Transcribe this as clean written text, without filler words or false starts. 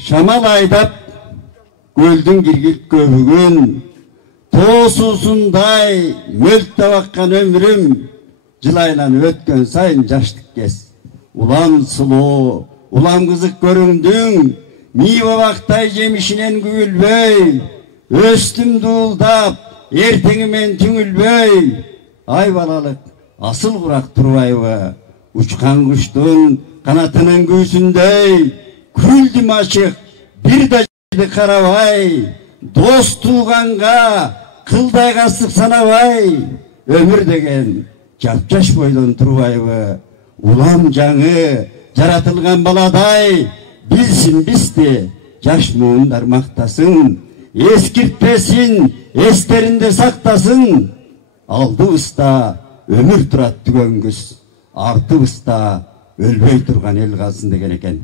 Şamal aydap gölдің киргип көбүгүн, тоосусундай мөлттөп аккан өмүрүм, жыл айланып өткөн сайын жаштык кез. Улам сулуу, улам кызык көрүңдүң, мийва бактай жемишинен күгүлбөй, өстүм дуулдап, эртеңимен түңүлбөй, ай балалык асыл курак турбайбы, учкан куштун канатынын күүсүндөй, күлдүм ачык, бир да карабай, дос тууганга кылдай кастык санабай, өмүр деген жапжаш бойдон турбайбы, улам жаңы жаратылган баладай, билсин бизди жаш муундар мактасын, эскиртпесин, эстеринде сактасын. Алдыбызда өмүр турат түгөнгүс, артыбызда өлбөй турган эл калсын деген экен.